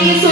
із